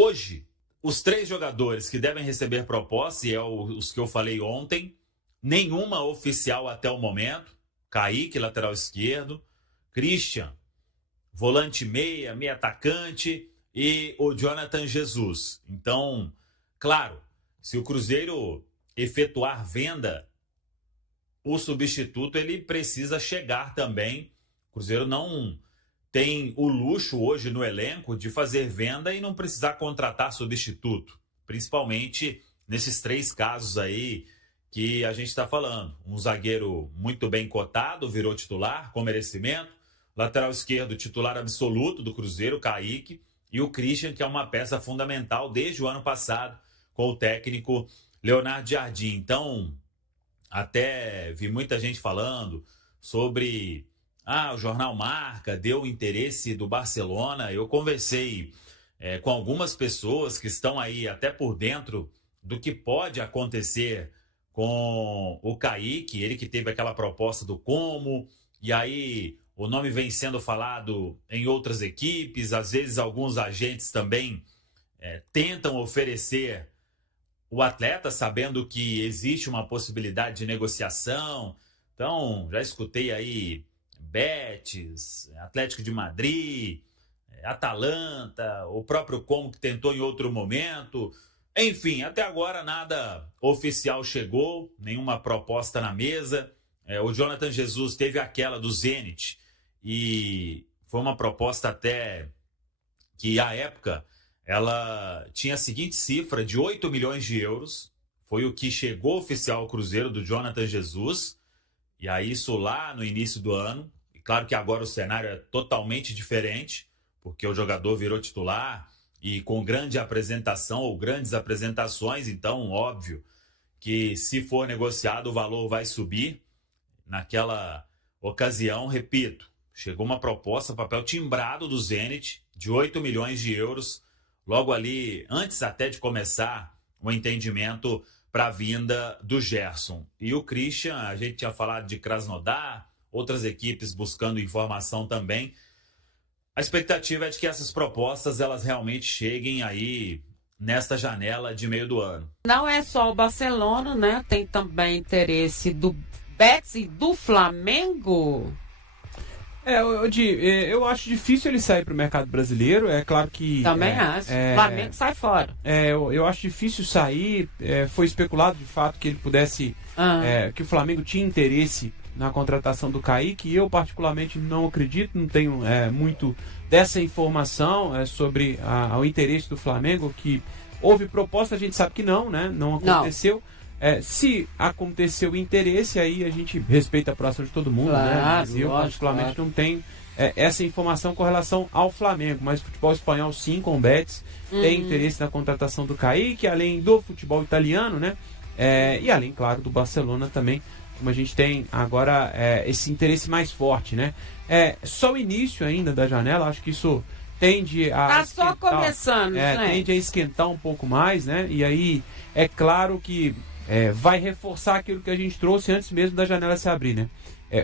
hoje, os 3 jogadores que devem receber proposta, e os que eu falei ontem, nenhuma oficial até o momento. Kaique, lateral esquerdo, Christian, volante meia atacante, e o Jonathan Jesus. Então, claro, se o Cruzeiro efetuar venda, o substituto ele precisa chegar também. O Cruzeiro não tem o luxo hoje no elenco de fazer venda e não precisar contratar substituto, principalmente nesses 3 casos aí que a gente está falando. Um zagueiro muito bem cotado, virou titular, com merecimento. Lateral esquerdo, titular absoluto do Cruzeiro, Kaique. E o Christian, que é uma peça fundamental desde o ano passado, com o técnico Leonardo Jardim. Então, até vi muita gente falando sobre... o Jornal Marca deu interesse do Barcelona. Eu conversei com algumas pessoas que estão aí até por dentro do que pode acontecer com o Kaique, ele que teve aquela proposta do Como, e aí o nome vem sendo falado em outras equipes, às vezes alguns agentes também tentam oferecer o atleta, sabendo que existe uma possibilidade de negociação. Então, já escutei aí Betis, Atlético de Madrid, Atalanta, o próprio Como que tentou em outro momento. Enfim, até agora nada oficial chegou, nenhuma proposta na mesa. O Jonathan Jesus teve aquela do Zenit e foi uma proposta até que, à época, ela tinha a seguinte cifra de 8 milhões de euros. Foi o que chegou oficial ao Cruzeiro do Jonathan Jesus. E aí isso lá no início do ano. E claro que agora o cenário é totalmente diferente, porque o jogador virou titular e com grande apresentação ou grandes apresentações. Então, óbvio que se for negociado o valor vai subir. Naquela ocasião, repito, chegou uma proposta, papel timbrado do Zenit, de 8 milhões de euros, logo ali, antes até de começar o entendimento para a vinda do Gerson. E o Christian, a gente tinha falado de Krasnodar, outras equipes buscando informação também. A expectativa é de que essas propostas elas realmente cheguem aí nesta janela de meio do ano. Não é só o Barcelona, né? Tem também interesse do Betis e do Flamengo. Eu acho difícil ele sair para o mercado brasileiro. É claro que... Também acho. O Flamengo sai fora. Eu acho difícil sair. Foi especulado, de fato, que ele pudesse... que o Flamengo tinha interesse na contratação do Kaique. E eu, particularmente, não acredito. Não tenho muito dessa informação sobre o interesse do Flamengo. Que houve proposta, a gente sabe que não, né? Não aconteceu. Se aconteceu o interesse, aí a gente respeita a próxima de todo mundo, né? Mas eu, particularmente, não tenho essa informação com relação ao Flamengo. Mas o futebol espanhol, sim, com o Betis, tem interesse na contratação do Kaique, além do futebol italiano, né? E além, claro, do Barcelona também, como a gente tem agora esse interesse mais forte, né? Só o início ainda da janela, acho que isso tende a... Tá só começando, gente. Tende a esquentar um pouco mais, né? E aí, é claro que vai reforçar aquilo que a gente trouxe antes mesmo da janela se abrir, né?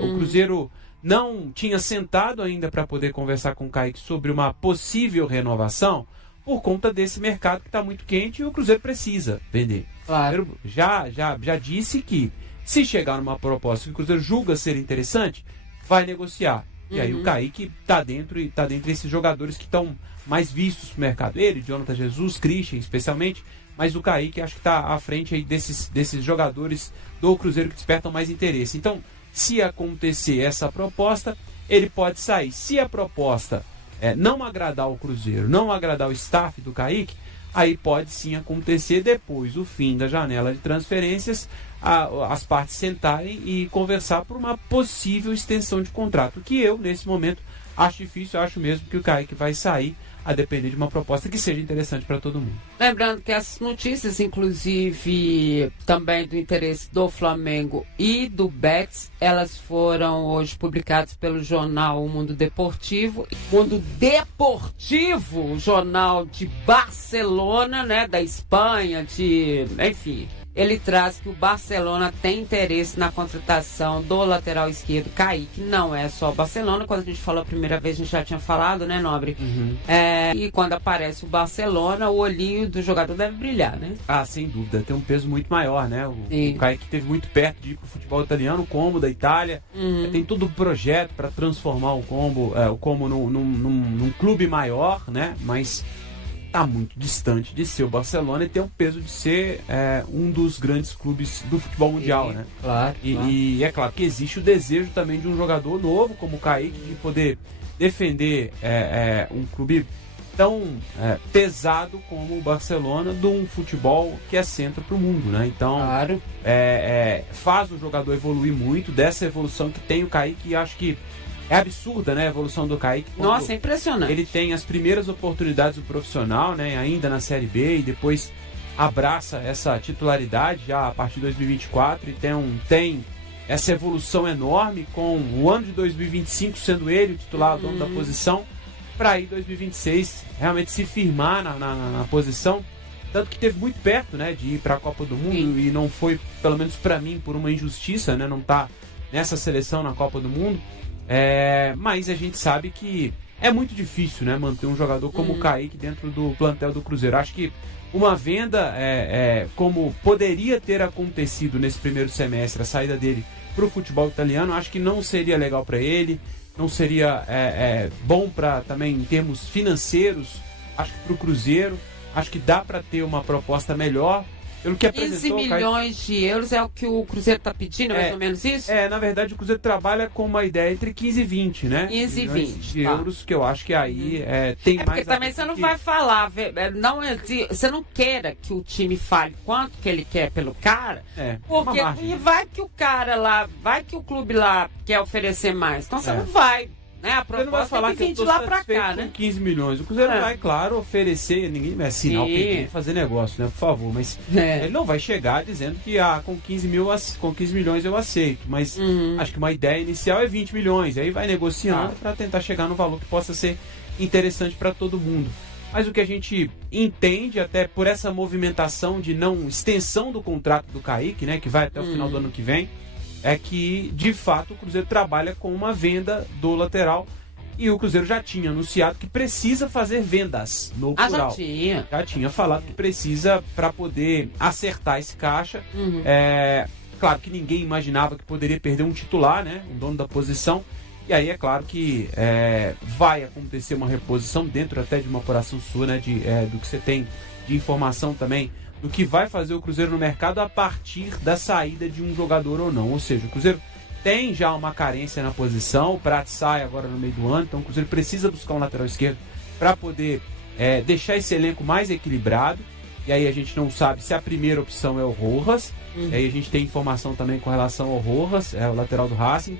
O Cruzeiro não tinha sentado ainda para poder conversar com o Kaique sobre uma possível renovação por conta desse mercado que está muito quente e o Cruzeiro precisa vender. Claro. Já disse que se chegar numa proposta que o Cruzeiro julga ser interessante, vai negociar. E aí o Kaique está dentro desses jogadores que estão mais vistos no mercado. Ele, Jonathan Jesus, Christian especialmente, mas o Kaique acho que está à frente aí desses jogadores do Cruzeiro que despertam mais interesse. Então, se acontecer essa proposta, ele pode sair. Se a proposta não agradar o Cruzeiro, não agradar o staff do Kaique, aí pode sim acontecer depois do fim da janela de transferências, as partes sentarem e conversar por uma possível extensão de contrato, que eu, nesse momento, acho difícil. Eu acho mesmo que o Kaique vai sair, a depender de uma proposta que seja interessante para todo mundo. Lembrando que essas notícias, inclusive também do interesse do Flamengo e do Betis, elas foram hoje publicadas pelo jornal O Mundo Deportivo. Mundo Deportivo, o jornal de Barcelona, né, da Espanha, enfim, ele traz que o Barcelona tem interesse na contratação do lateral esquerdo Kaique. Não é só o Barcelona. Quando a gente falou a primeira vez, a gente já tinha falado, né, Nobre? E quando aparece o Barcelona, o olhinho do jogador deve brilhar, né? Ah, sem dúvida. Tem um peso muito maior, né? O Kaique esteve muito perto de ir pro futebol italiano, o Como da Itália. Tem todo um projeto para transformar o Como num clube maior, né? Mas está muito distante de ser o Barcelona e tem o peso de ser um dos grandes clubes do futebol mundial, né? Claro, e é claro que existe o desejo também de um jogador novo como o Kaique de poder defender um clube tão pesado como o Barcelona de um futebol que é centro para o mundo, né? Então, claro. Faz o jogador evoluir muito dessa evolução que tem o Kaique e acho que é absurda, né, a evolução do Kaique. Nossa, é impressionante. Ele tem as primeiras oportunidades do profissional, né, ainda na Série B, e depois abraça essa titularidade já a partir de 2024 e tem essa evolução enorme com o ano de 2025 sendo ele o titular, o dono da posição, para aí 2026 realmente se firmar na posição. Tanto que teve muito perto, né, de ir para a Copa do Mundo. Sim. E não foi, pelo menos para mim, por uma injustiça, né, não tá nessa seleção na Copa do Mundo. Mas a gente sabe que é muito difícil, né, manter um jogador como o Kaique dentro do plantel do Cruzeiro. Acho que uma venda como poderia ter acontecido nesse primeiro semestre, a saída dele para o futebol italiano, acho que não seria legal para ele, não seria bom para também em termos financeiros, acho que para o Cruzeiro, acho que dá para ter uma proposta melhor. Pelo que 15 milhões de euros é o que o Cruzeiro está pedindo, mais ou menos isso? Na verdade o Cruzeiro trabalha com uma ideia entre 15 e 20, né? 15 e 20. De euros, que eu acho que aí tem mais... Porque também você não vai falar, você não queira que o time fale quanto que ele quer pelo cara, porque vai que o cara lá, vai que o clube lá quer oferecer mais, então você não vai... A proposta não vai falar que eu tô lá pra cá, né? 15 milhões. O Cruzeiro vai, claro, oferecer. Ninguém vai assinar o que fazer negócio, né? Por favor. Mas ele não vai chegar dizendo que com 15 milhões eu aceito. Mas acho que uma ideia inicial é 20 milhões. Aí vai negociando para tentar chegar no valor que possa ser interessante para todo mundo. Mas o que a gente entende, até por essa movimentação de não extensão do contrato do Kaique, né? Que vai até o final do ano que vem, é que, de fato, o Cruzeiro trabalha com uma venda do lateral e o Cruzeiro já tinha anunciado que precisa fazer vendas no plural. Já tinha falado que precisa para poder acertar esse caixa. Claro que ninguém imaginava que poderia perder um titular, né, um dono da posição. E aí é claro que vai acontecer uma reposição dentro até de uma apuração sua, né, do que você tem de informação também, do que vai fazer o Cruzeiro no mercado a partir da saída de um jogador ou não. Ou seja, o Cruzeiro tem já uma carência na posição, o Prat sai agora no meio do ano, então o Cruzeiro precisa buscar um lateral esquerdo para poder deixar esse elenco mais equilibrado. E aí a gente não sabe se a primeira opção é o Rojas, e aí a gente tem informação também com relação ao Rojas, o lateral do Racing,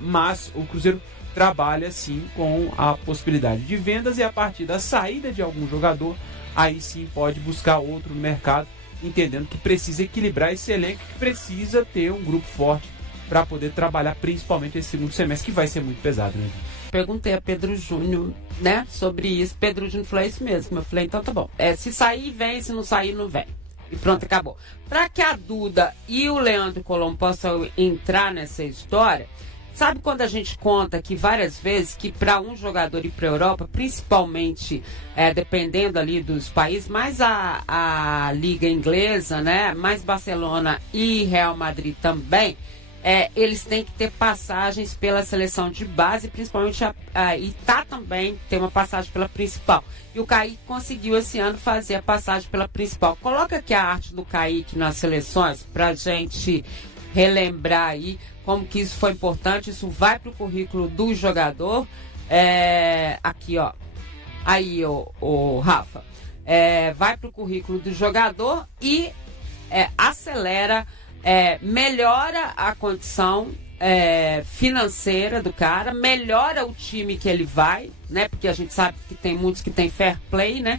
mas o Cruzeiro trabalha sim com a possibilidade de vendas e a partir da saída de algum jogador, aí sim pode buscar outro no mercado, entendendo que precisa equilibrar esse elenco, que precisa ter um grupo forte para poder trabalhar principalmente esse segundo semestre, que vai ser muito pesado, né? Perguntei a Pedro Júnior, né, sobre isso. Pedro Júnior falou isso mesmo. Eu falei, então tá bom. Se sair, vem. Se não sair, não vem. E pronto, acabou. Para que a Duda e o Leandro Colombo possam entrar nessa história, sabe quando a gente conta que várias vezes que para um jogador ir para a Europa, principalmente dependendo ali dos países, mais a Liga Inglesa, né, mais Barcelona e Real Madrid também, eles têm que ter passagens pela seleção de base, principalmente também tem uma passagem pela principal. E o Kaique conseguiu esse ano fazer a passagem pela principal. Coloca aqui a arte do Kaique nas seleções pra gente relembrar aí como que isso foi importante. Isso vai pro currículo do jogador. Aqui, ó. Aí, o Rafa. Vai pro currículo do jogador e acelera, melhora a condição financeira do cara, melhora o time que ele vai, né? Porque a gente sabe que tem muitos que tem fair play, né?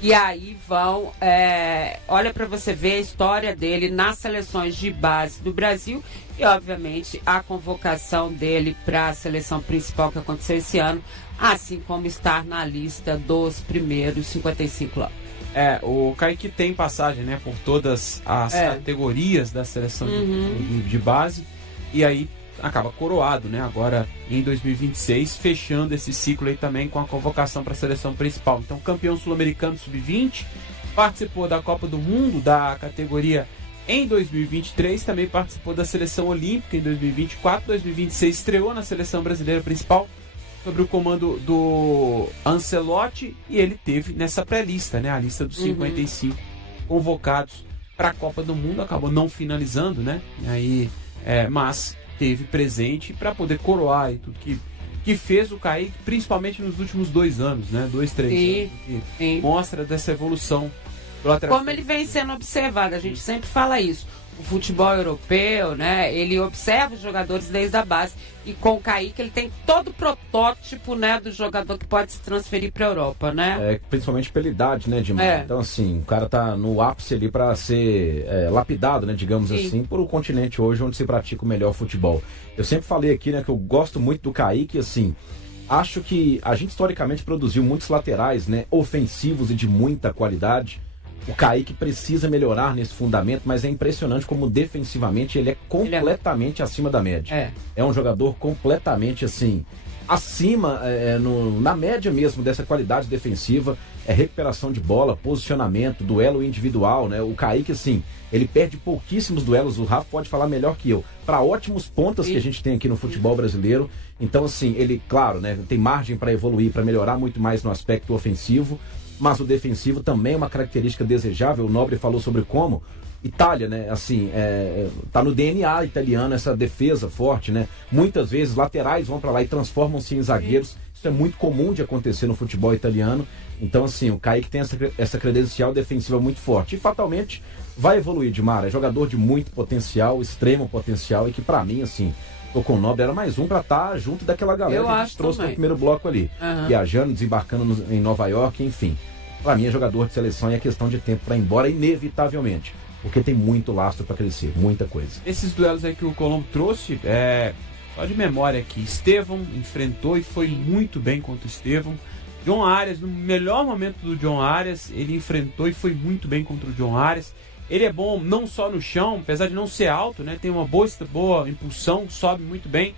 E aí vão, olha para você ver a história dele nas seleções de base do Brasil e, obviamente, a convocação dele para a seleção principal que aconteceu esse ano, assim como estar na lista dos primeiros 55 lá. O Kaique tem passagem, né, por todas as categorias da seleção de base, e aí acaba coroado, né, agora em 2026, fechando esse ciclo aí também com a convocação para a seleção principal. Então, campeão sul-americano sub-20, participou da Copa do Mundo da categoria em 2023, também participou da seleção olímpica em 2024, 2026 estreou na seleção brasileira principal sob o comando do Ancelotti, e ele teve nessa pré-lista, né, a lista dos 55 convocados para a Copa do Mundo, acabou não finalizando, né, aí, mas teve presente para poder coroar e tudo que fez o Kaique, principalmente nos últimos 2 anos, né, 2, 3 anos, que mostra dessa evolução. Como ele vem sendo observado, a gente sempre fala isso. O futebol europeu, né, ele observa os jogadores desde a base, e com o Kaique ele tem todo o protótipo, né, do jogador que pode se transferir para a Europa, né? Principalmente pela idade, né, Dimar? Então, assim, o cara tá no ápice ali para ser lapidado, né, digamos assim, por um continente hoje onde se pratica o melhor futebol. Eu sempre falei aqui, né, que eu gosto muito do Kaique, assim, acho que a gente historicamente produziu muitos laterais, né, ofensivos e de muita qualidade. O Kaique precisa melhorar nesse fundamento, mas é impressionante como defensivamente ele é completamente acima da média. É um jogador completamente assim, acima, na média mesmo dessa qualidade defensiva, recuperação de bola, posicionamento, duelo individual, né? O Kaique, assim, ele perde pouquíssimos duelos, o Rafa pode falar melhor que eu, para ótimos pontas que a gente tem aqui no futebol brasileiro. Então, assim, ele, claro, né, tem margem para evoluir, para melhorar muito mais no aspecto ofensivo, mas o defensivo também é uma característica desejável. O Nobre falou sobre como Itália, né, assim, tá no DNA italiano essa defesa forte, né? Muitas vezes laterais vão para lá e transformam-se em zagueiros. Isso é muito comum de acontecer no futebol italiano. Então, assim, o Kaique tem essa credencial defensiva muito forte e fatalmente vai evoluir. Dimar é jogador de muito potencial, extremo potencial, e que para mim, assim, tô com o Nobre, era mais um para estar junto daquela galera que a gente trouxe no primeiro bloco ali, viajando, desembarcando em Nova York, enfim. Para mim é jogador de seleção e é questão de tempo para ir embora, inevitavelmente, porque tem muito lastro para crescer, muita coisa. Esses duelos aí que o Colombo trouxe, só de memória aqui, Estevão enfrentou e foi muito bem contra o Estevão. John Arias, no melhor momento do John Arias, ele enfrentou e foi muito bem contra o John Arias. Ele é bom não só no chão, apesar de não ser alto, né? Tem uma boa impulsão, sobe muito bem.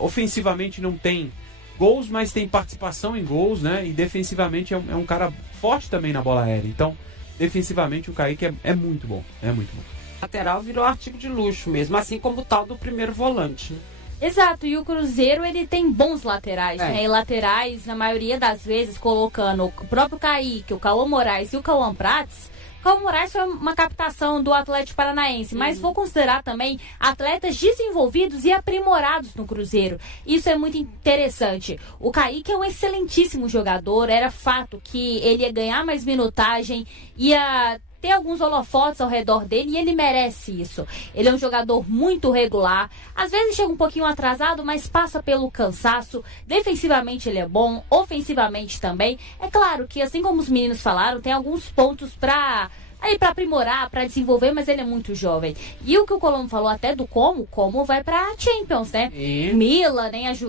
Ofensivamente não tem gols, mas tem participação em gols, né? E defensivamente é um cara forte também na bola aérea. Então, defensivamente o Kaique é muito bom. É muito bom. Lateral virou artigo de luxo mesmo, assim como o tal do primeiro volante, né? Exato, e o Cruzeiro, ele tem bons laterais, né? E laterais, na maioria das vezes, colocando o próprio Kaique, o Cauã Moraes e o Cauã Prates. Cauã Moraes foi uma captação do Atlético Paranaense, mas vou considerar também atletas desenvolvidos e aprimorados no Cruzeiro. Isso é muito interessante. O Kaique é um excelentíssimo jogador, era fato que ele ia ganhar mais minutagem, ia ter alguns holofotes ao redor dele, e ele merece isso. Ele é um jogador muito regular, às vezes chega um pouquinho atrasado, mas passa pelo cansaço. Defensivamente ele é bom, ofensivamente também. É claro que, assim como os meninos falaram, tem alguns pontos para aprimorar, para desenvolver, mas ele é muito jovem. E o que o Colombo falou até do como vai pra Champions, né? Milan,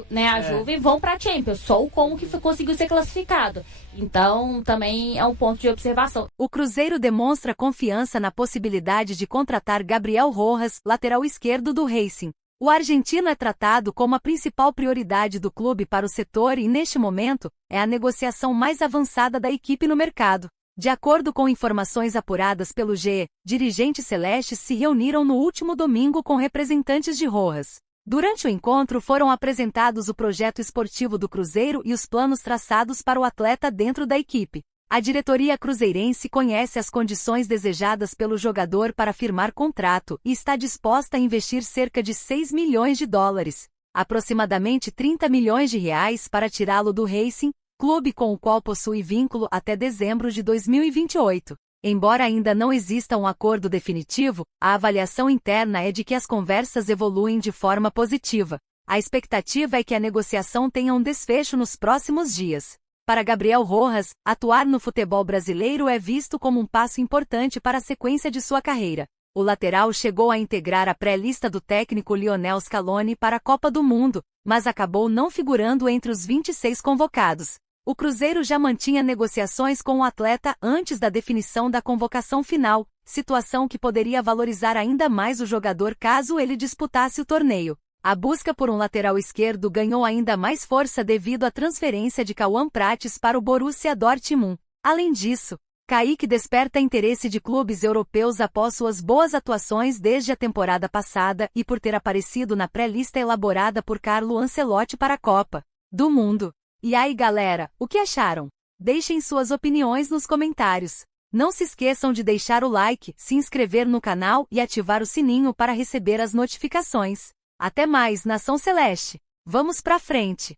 nem a Juve vão pra Champions, só o Como que conseguiu ser classificado. Então, também é um ponto de observação. O Cruzeiro demonstra confiança na possibilidade de contratar Gabriel Rojas, lateral esquerdo do Racing. O argentino é tratado como a principal prioridade do clube para o setor e, neste momento, é a negociação mais avançada da equipe no mercado. De acordo com informações apuradas pelo GE, dirigentes celestes se reuniram no último domingo com representantes de Rojas. Durante o encontro foram apresentados o projeto esportivo do Cruzeiro e os planos traçados para o atleta dentro da equipe. A diretoria cruzeirense conhece as condições desejadas pelo jogador para firmar contrato e está disposta a investir cerca de 6 milhões de dólares, aproximadamente 30 milhões de reais, para tirá-lo do Racing, clube com o qual possui vínculo até dezembro de 2028. Embora ainda não exista um acordo definitivo, a avaliação interna é de que as conversas evoluem de forma positiva. A expectativa é que a negociação tenha um desfecho nos próximos dias. Para Gabriel Rojas, atuar no futebol brasileiro é visto como um passo importante para a sequência de sua carreira. O lateral chegou a integrar a pré-lista do técnico Lionel Scaloni para a Copa do Mundo, mas acabou não figurando entre os 26 convocados. O Cruzeiro já mantinha negociações com o atleta antes da definição da convocação final, situação que poderia valorizar ainda mais o jogador caso ele disputasse o torneio. A busca por um lateral esquerdo ganhou ainda mais força devido à transferência de Cauã Prates para o Borussia Dortmund. Além disso, Kaique desperta interesse de clubes europeus após suas boas atuações desde a temporada passada e por ter aparecido na pré-lista elaborada por Carlo Ancelotti para a Copa do Mundo. E aí, galera, o que acharam? Deixem suas opiniões nos comentários. Não se esqueçam de deixar o like, se inscrever no canal e ativar o sininho para receber as notificações. Até mais, Nação Celeste! Vamos pra frente!